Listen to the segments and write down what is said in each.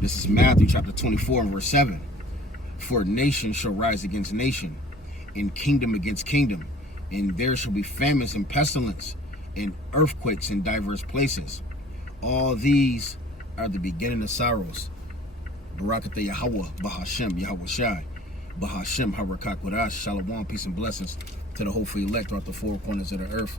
This is Matthew chapter 24 and verse 7. For nation shall rise against nation, and kingdom against kingdom, and there shall be famines and pestilence, and earthquakes in diverse places. All these are the beginning of sorrows. Barakatah Yahweh, Bahashem, Yahweh Shai, Bahashem, Harakak Wadash, Shalom, peace and blessings to the hopeful elect throughout the four corners of the earth.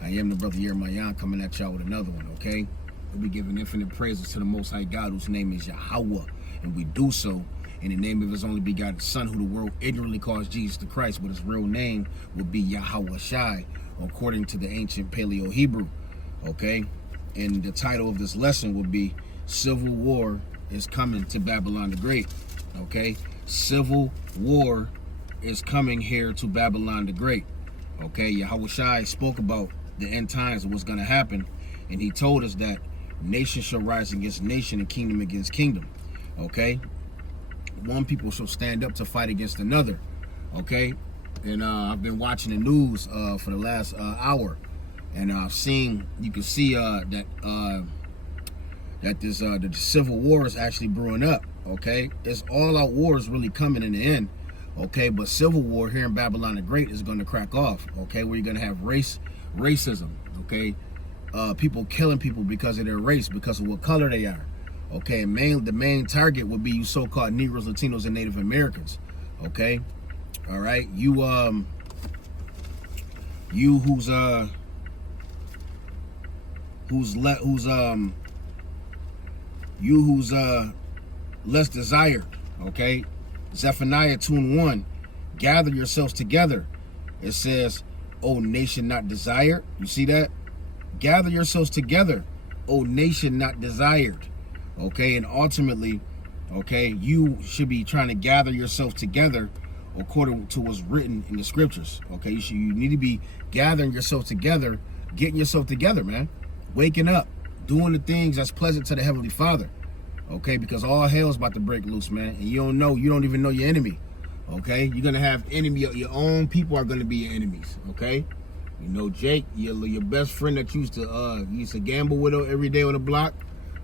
I am the brother Yermayan coming at y'all with another one, okay? We'll be giving infinite praises to the Most High God, whose name is Yahweh, and we do so in the name of his only begotten Son, who the world ignorantly calls Jesus the Christ, but his real name would be Yahweh Shai, according to the ancient Paleo-Hebrew, okay? And the title of this lesson would be Civil War is Coming to Babylon the Great, okay? Civil War is coming here to Babylon the Great, okay? Yahweh Shai spoke about the end times and what's going to happen, and he told us that nation shall rise against nation and kingdom against kingdom, okay? One people shall stand up to fight against another, okay? And I've been watching the news for the last hour, and I've seen, you can see that this the civil war is actually brewing up, okay? It's all-out war is really coming in the end, okay? But civil war here in Babylon the Great is going to crack off, okay? Where you're going to have racism, okay? People killing people because of their race, because of what color they are. Okay, the main target would be you so-called Negroes, Latinos, and Native Americans. Okay, all right. You who's less desired. Okay, Zephaniah 2:1. Gather yourselves together. It says, "O nation not desired." You see that? Gather yourselves together, O nation not desired. Okay, and ultimately, okay, you should be trying to gather yourself together according to what's written in the scriptures. Okay, you need to be gathering yourself together, getting yourself together, man. Waking up, doing the things that's pleasant to the Heavenly Father. Okay, because all hell's about to break loose, man. And you don't even know your enemy. Okay, you're gonna have enemy. Your own people are gonna be your enemies. Okay. You know, Jake, your best friend that you used to gamble with every day on the block,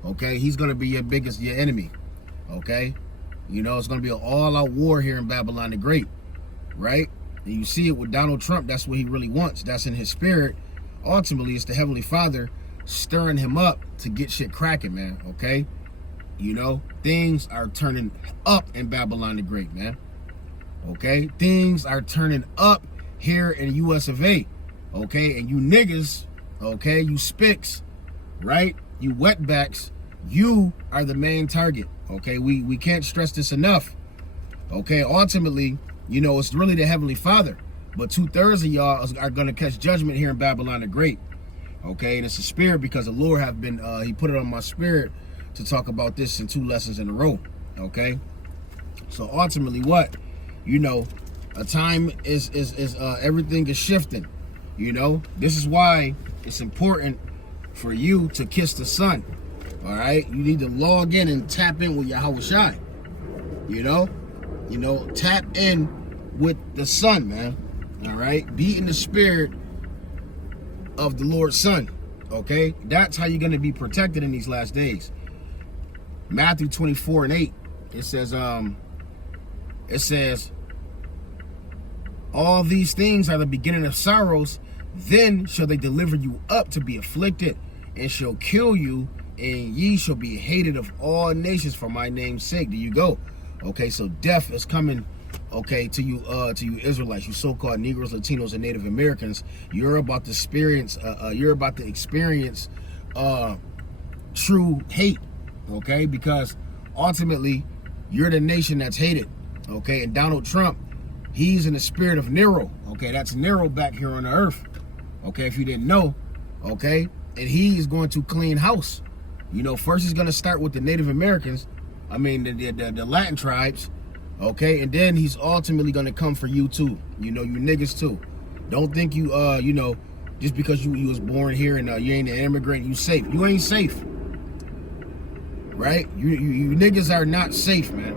okay, he's gonna be your enemy, okay? You know, it's gonna be an all-out war here in Babylon the Great, right? And you see it with Donald Trump. That's what he really wants. That's in his spirit. Ultimately, it's the Heavenly Father stirring him up to get shit cracking, man, okay? You know, things are turning up in Babylon the Great, man, okay? Things are turning up here in the U.S. of A., okay, and you niggas, okay, you spicks, right? You wetbacks, you are the main target, okay? We can't stress this enough, okay? Ultimately, you know, it's really the Heavenly Father, but 2/3 of y'all are going to catch judgment here in Babylon the Great, okay? And it's a spirit because the Lord have been, he put it on my spirit to talk about this in 2 lessons in a row, okay? So ultimately what? You know, a time is everything is shifting. You know, this is why it's important for you to kiss the sun, all right? You need to log in and tap in with Yahweh Shai, you know, tap in with the sun, man, all right? Be in the spirit of the Lord's Son, okay? That's how you're going to be protected in these last days. Matthew 24:8, it says, all these things are the beginning of sorrows. Then shall they deliver you up to be afflicted, and shall kill you, and ye shall be hated of all nations for my name's sake. There you go. Okay, so death is coming, okay, to you Israelites, you so-called Negroes, Latinos, and Native Americans. You're about to experience, true hate, okay, because ultimately you're the nation that's hated, okay. And Donald Trump, he's in the spirit of Nero, okay. That's Nero back here on the earth. Okay, if you didn't know, okay, and he is going to clean house. You know, first he's going to start with the Native Americans, the Latin tribes, okay, and then he's ultimately going to come for you too. You know, you niggas too. Don't think you, you know, just because you was born here and you ain't an immigrant, you safe. You ain't safe, right? You niggas are not safe, man.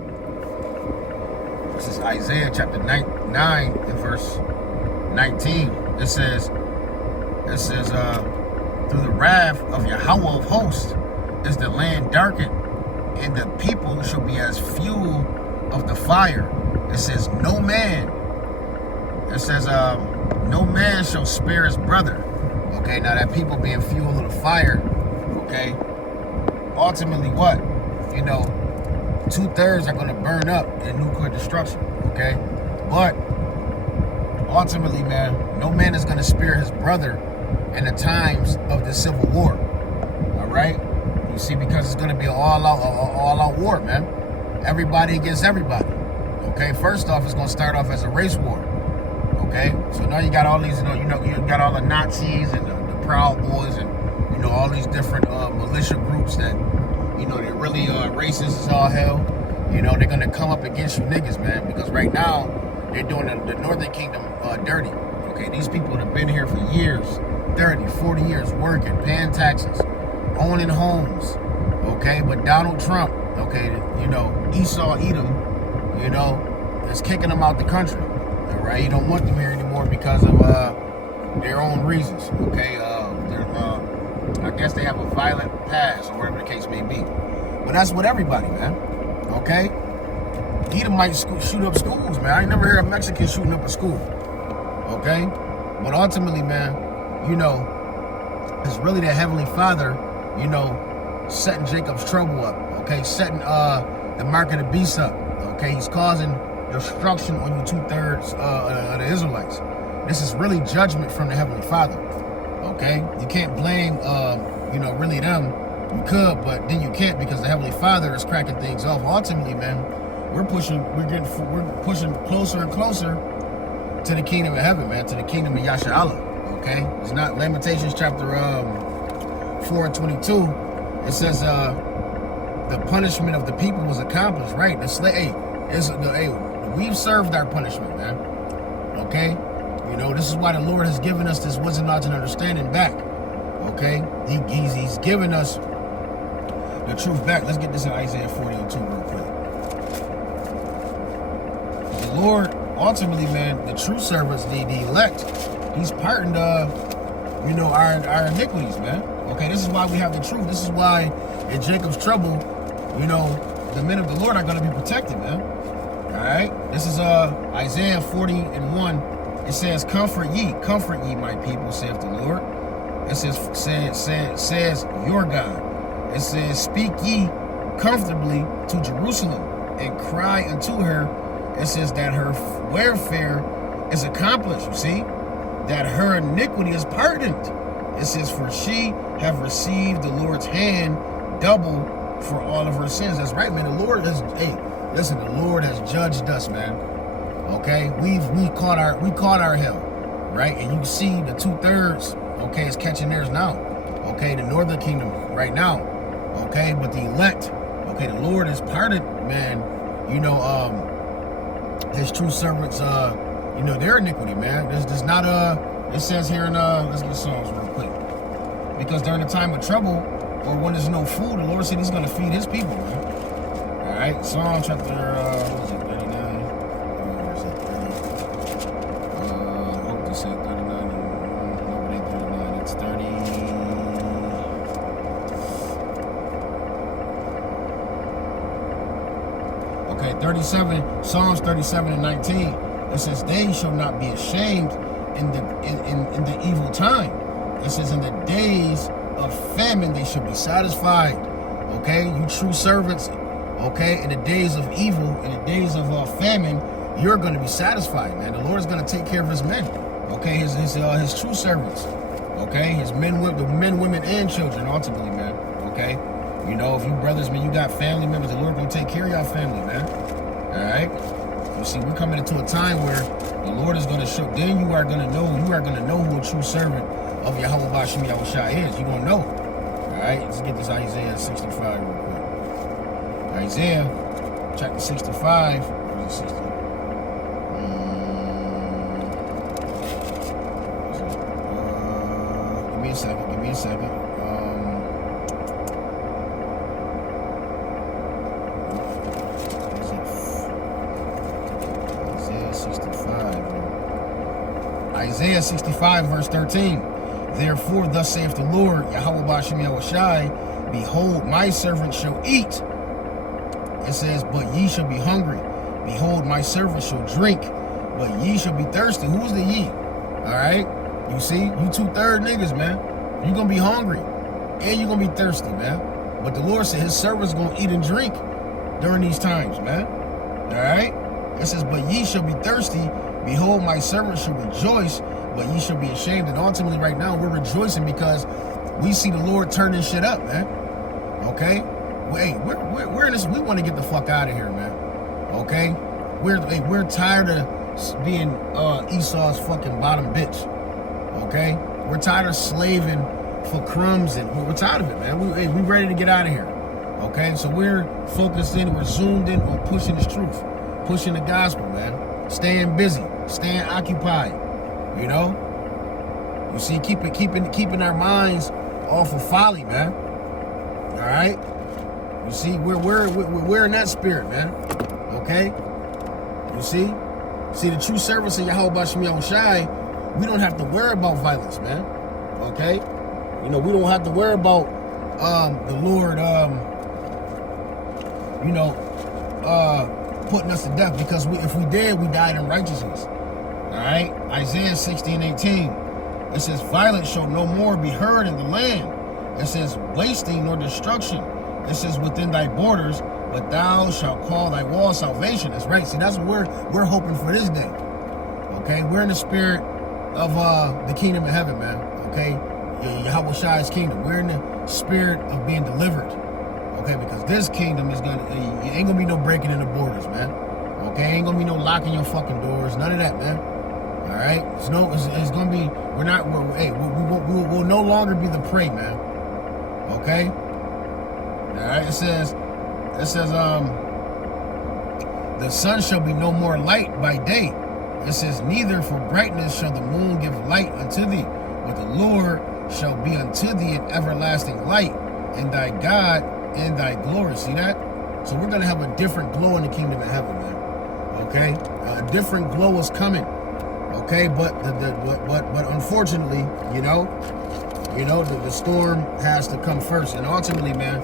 This is Isaiah chapter 9 and verse 19. It says, through the wrath of Yahweh of hosts is the land darkened, and the people shall be as fuel of the fire. It says, no man shall spare his brother. Okay, now that people being fuel of the fire, okay, ultimately what? You know, 2/3 are gonna burn up in nuclear destruction, okay? But ultimately, man, no man is gonna spare his brother in the times of the civil war. All right? You see, because it's gonna be an all-out war, man. Everybody against everybody. Okay, first off, it's gonna start off as a race war. Okay, so now you got all these, you got all the Nazis and the Proud Boys and all these different militia groups that they're really racist as all hell. They're gonna come up against you niggas, man, because right now they're doing the Northern Kingdom dirty. Okay, these people have been here for years, 30, 40 years, working, paying taxes, owning homes. Okay, but Donald Trump, okay, Esau Edom, is kicking them out the country. All right, you don't want them here anymore because of their own reasons. Okay, I guess they have a violent past or whatever the case may be. But that's with everybody, man. Okay, Edom might shoot up schools, man. I ain't never heard of Mexicans shooting up a school. Okay, but ultimately, man, it's really the Heavenly Father, setting Jacob's trouble up. Okay, setting the mark of the beast up. Okay, he's causing destruction on you 2/3 of the Israelites. This is really judgment from the Heavenly Father. Okay, you can't blame really them. You could, but then you can't because the Heavenly Father is cracking things off. Ultimately, man, we're pushing closer and closer to the kingdom of heaven, man, to the kingdom of Yasharahla. Okay, it's not Lamentations chapter 4:22. It says the punishment of the people was accomplished, right? We've served our punishment, man. Okay, this is why the Lord has given us this wisdom, knowledge, and understanding back. Okay, he's given us the truth back. Let's get this in Isaiah 40:2 real quick. The Lord, ultimately, man, the true servants, the elect, he's pardoned, our iniquities, man. Okay, this is why we have the truth. This is why in Jacob's trouble, the men of the Lord are going to be protected, man. All right, this is Isaiah 40:1. It says, comfort ye, my people, saith the Lord. It says your God. It says, speak ye comfortably to Jerusalem and cry unto her. It says that her welfare is accomplished, you see, that her iniquity is pardoned. It says, for she have received the Lord's hand double for all of her sins. That's right, man. The Lord has, the Lord has judged us, man. Okay, we caught our hell, right? And you see the 2/3, okay, is catching theirs now. Okay, the Northern Kingdom right now. Okay, but the elect, okay, the Lord has parted, man, his true servants, their iniquity, man. There's not it says here in let's get Psalms real quick. Because during the time of trouble, or when there's no food, the Lord said he's gonna feed his people, man. All right, Psalm chapter, what is it, 39? Or is it 30? I hope they said 39. No, it ain't 39. It's 30. Okay, 37. Psalms 37:19. It says, "They shall not be ashamed in the evil time." It says, "In the days of famine they shall be satisfied." Okay, you true servants. Okay, in the days of evil, in the days of famine, you're going to be satisfied, man. The Lord is going to take care of his men. Okay, his true servants. Okay, his men, women, and children. Ultimately, man. Okay, if you brothers, man, you got family members, the Lord going to take care of your family, man. All right. You see, we're coming into a time where the Lord is going to show. Then you are going to know who a true servant of Yahweh Bashim Yahushua is. You're going to know. All right. Let's get this Isaiah 65 real quick. Isaiah chapter 65. Where is it? 60? Give me a second. Isaiah 65, verse 13. Therefore, thus saith the Lord, Yahweh Bashim Yahushai, behold, my servant shall eat It says, but ye shall be hungry. Behold, my servant shall drink, but ye shall be thirsty. Who's the ye? All right? You see? You 2/3 niggas, man. You're going to be hungry, and you're going to be thirsty, man. But the Lord said his servant's going to eat and drink during these times, man. All right? It says, but ye shall be thirsty. Behold, my servant shall rejoice, but ye shall be ashamed. And ultimately, right now, we're rejoicing because we see the Lord turning shit up, man. Okay? Hey, we're in this. We want to get the fuck out of here, man. Okay? We're tired of being Esau's fucking bottom bitch. Okay? We're tired of slaving for crumbs, and we're tired of it, man. We ready to get out of here. Okay? So we're focused in, we're zoomed in on pushing this truth, pushing the gospel, man. Staying busy, staying occupied. You know? You see, keeping our minds off of folly, man. All right? You see, we're in that spirit, man. Okay? You see? See, the true servants of Yahweh Shem Yahushai, we don't have to worry about violence, man. Okay? You know, we don't have to worry about the Lord, putting us to death, because if we did, we died in righteousness. All right? Isaiah 16:18. It says, violence shall no more be heard in the land. It says, wasting nor destruction. It says, within thy borders, but thou shalt call thy wall salvation. That's right. See, that's what we're hoping for this day. Okay? We're in the spirit of the kingdom of heaven, man. Okay? Yahweh Shai's kingdom. We're in the spirit of being delivered. Okay? Because this kingdom is it ain't gonna be no breaking in the borders, man. Okay? Ain't gonna be no locking your fucking doors. None of that, man. All right? It's gonna be, we'll no longer be the prey, man. Okay? All right? It says, the sun shall be no more light by day. It says, neither for brightness shall the moon give light unto thee, but the Lord shall be unto thee an everlasting light, and thy God in thy glory. See that? So we're going to have a different glow in the kingdom of heaven, man. Okay? A different glow is coming. Okay? But unfortunately, the storm has to come first. And ultimately, man,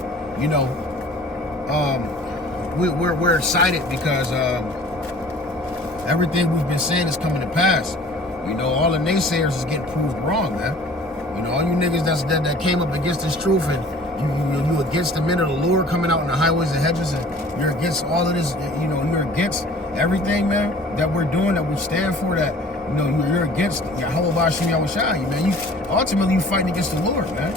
we're excited because everything we've been saying is coming to pass. All the naysayers is getting proved wrong, man. All you niggas that came up against this truth, and you against the men of the Lord coming out in the highways and hedges, and you're against all of this, you're against everything, man, that we're doing, that we stand for, that, you're against Yahweh Shem Yahushai, man. Ultimately, you fighting against the Lord, man.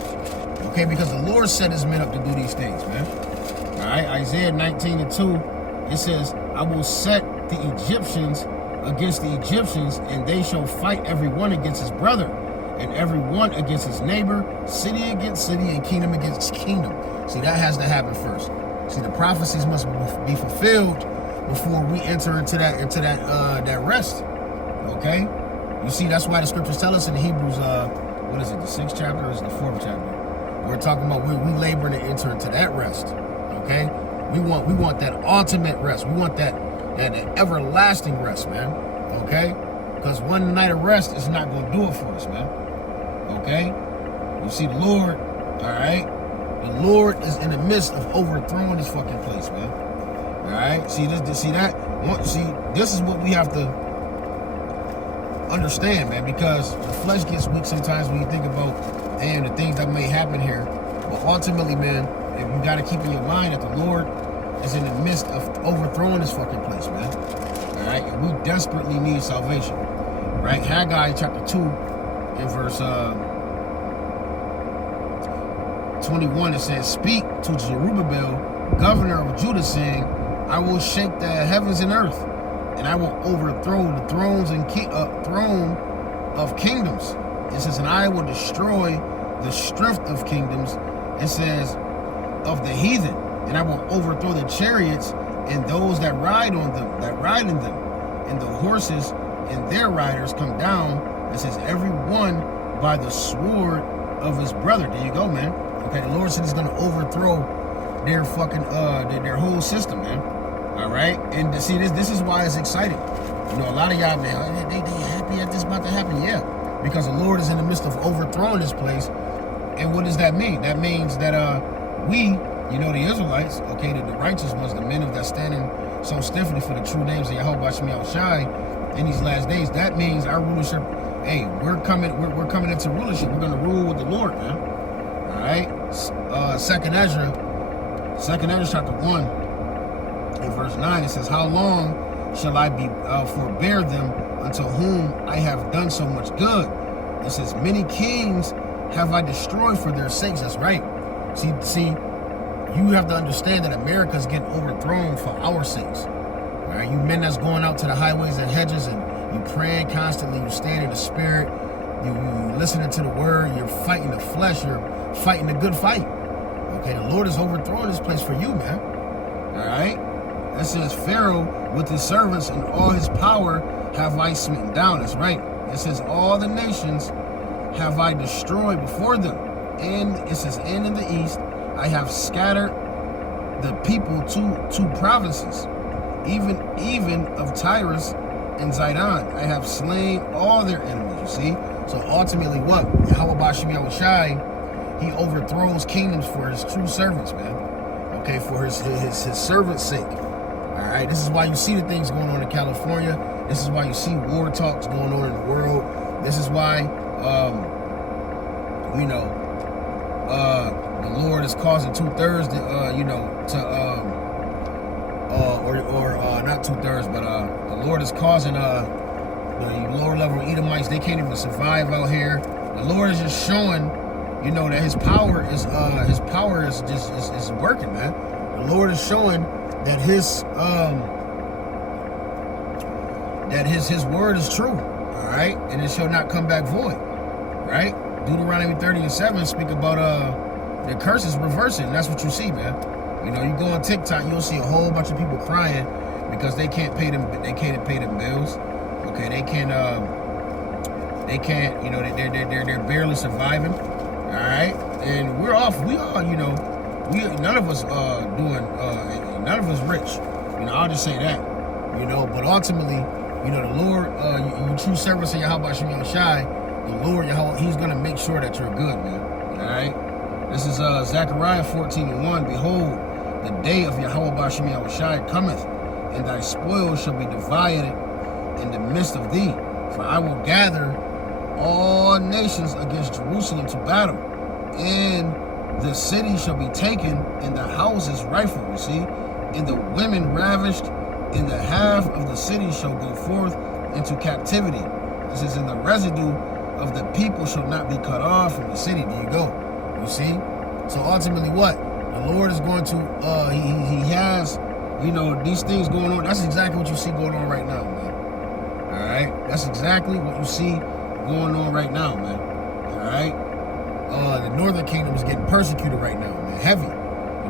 Okay, because the Lord set his men up to do these things, man. All right, Isaiah 19:2, it says, I will set the Egyptians against the Egyptians, and they shall fight every one against his brother, and every one against his neighbor, city against city, and kingdom against kingdom. See, that has to happen first. See, the prophecies must be fulfilled before we enter into that rest. Okay? You see, that's why the scriptures tell us in Hebrews, what is it, the 6th chapter, or is it the 4th chapter? We're talking about we labor to enter into that rest. Okay? We want that ultimate rest. We want that everlasting rest, man. Okay? Because one night of rest is not going to do it for us, man. Okay? You see, the Lord, all right? The Lord is in the midst of overthrowing this fucking place, man. All right? See that? This is what we have to understand, man, because the flesh gets weak sometimes when you think about, damn, the things that may happen here. But ultimately, man, you got to keep in your mind that the Lord is in the midst of overthrowing this fucking place, man. All right? And we desperately need salvation. Right? Haggai chapter 2 in verse 21, it says, speak to Zerubbabel, governor of Judah, saying, I will shake the heavens and earth, and I will overthrow the thrones and throne of kingdoms. It says, and I will destroy the strength of kingdoms. It says, of the heathen, and I will overthrow the chariots and those that ride in them, and the horses and their riders come down. It says, every one by the sword of his brother. There you go, man. Okay, the Lord said he's going to overthrow their fucking their whole system, man. All right, and to see this is why it's exciting. A lot of y'all, man, they happy that this about to happen. Yeah, because the Lord is in the midst of overthrowing this place. And what does that mean? That means that we You know, the Israelites, okay, the righteous ones, the men of that standing so stiffly for the true names of Yahweh Shem Yahushai in these last days. That means our rulership, hey, we're coming into rulership. We're going to rule with the Lord, man. All right? Second Ezra chapter 1 and verse 9, it says, how long shall I be forbear them unto whom I have done so much good? It says, many kings have I destroyed for their sakes. That's right. See, you have to understand that America is getting overthrown for our sakes. All right, you men that's going out to the highways and hedges and you praying constantly, you stand in the spirit, you listening to the word, you're fighting the flesh, you're fighting the good fight. Okay, the Lord is overthrowing this place for you, man. All right, that says Pharaoh with his servants and all his power have I smitten down. That's right. It says all the nations have I destroyed before them. And it says, and in the east I have scattered the people to two provinces, even of Tyrus and Zidon. I have slain all their enemies, you see? So ultimately what? Yahweh Shem Yahushai, he overthrows kingdoms for his true servants, man. Okay, for his servants' sake. All right, this is why you see the things going on in California. This is why you see war talks going on in the world. This is why, the Lord is causing 2/3, not 2/3, but the Lord is causing the lower level Edomites, they can't even survive out here. The Lord is just showing, that His power is just working, man. The Lord is showing that His word is true, all right, and it shall not come back void, right? Deuteronomy 30:7 speak about the curses reversing. That's what you see, man. You go on TikTok, you'll see a whole bunch of people crying because they can't pay them bills. Okay, they can't, they're barely surviving. All right, and we all, none of us none of us rich. I'll just say that. But ultimately, the Lord, you true servants of Yahweh Shem Yahushai, the Lord Yahweh, He's gonna make sure that you're good, man. All right. This is Zechariah 14:1. Behold, the day of Yahweh Shem Yahushai cometh, and thy spoils shall be divided in the midst of thee. For I will gather all nations against Jerusalem to battle, and the city shall be taken, and the houses rifled, you see, and the women ravished, and the half of the city shall go forth into captivity. This is, in the residue of the people shall not be cut off from the city. There you go. You see? So ultimately what? The Lord is going to, he has, these things going on. That's exactly what you see going on right now, man. All right? That's exactly what you see going on right now, man. All right? The Northern Kingdom is getting persecuted right now, man. Heavy.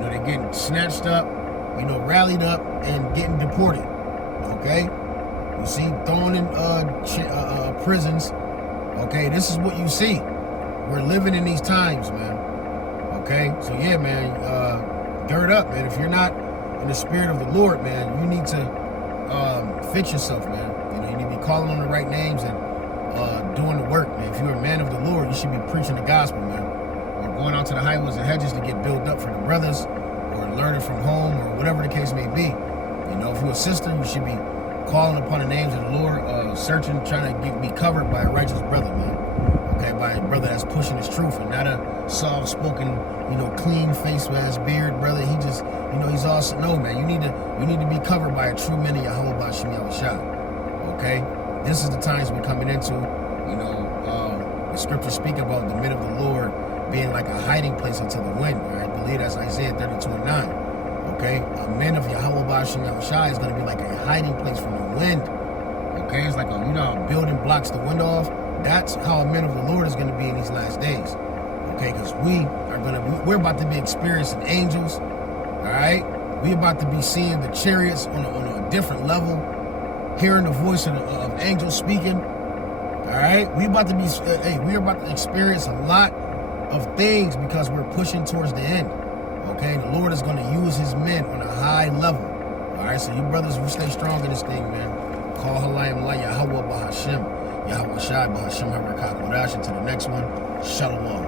They're getting snatched up, rallied up, and getting deported. Okay? You see? Thrown in prisons. Okay? This is what you see. We're living in these times, man. Okay? So, yeah, man, gird up, man. If you're not in the spirit of the Lord, man, you need to fix yourself, man. You need to be calling on the right names and doing the work, man. If you're a man of the Lord, you should be preaching the gospel, man. Or going out to the highways and hedges to get built up for the brothers, or learning from home, or whatever the case may be. If you're a sister, you should be calling upon the names of the Lord, searching, trying to be covered by a righteous brother, man. Okay, by a brother that's pushing his truth, and not a soft-spoken, clean face with his beard brother. He just, he's also, no, man. You need to be covered by a true man of Yahweh Shem Yahushai. Okay, this is the times we're coming into. The scriptures speak about the men of the Lord being like a hiding place until the wind. Right? I believe that's Isaiah 32:9. Okay, a man of Yahweh Shem Yahushai is going to be like a hiding place from the wind. Okay, it's like how a building blocks the wind off. That's how a man of the Lord is going to be in these last days. Okay, because we're about to be experiencing angels. All right, we're about to be seeing the chariots on a different level, hearing the voice of angels speaking. All right, we're about to experience a lot of things because we're pushing towards the end. Okay, the Lord is going to use His men on a high level. All right, so you brothers, we stay strong in this thing, man. Call Halayim La Yahweh Bahashem. Yahweh Shai Bahashem Harakah Kodash. Until the next one, Shalom.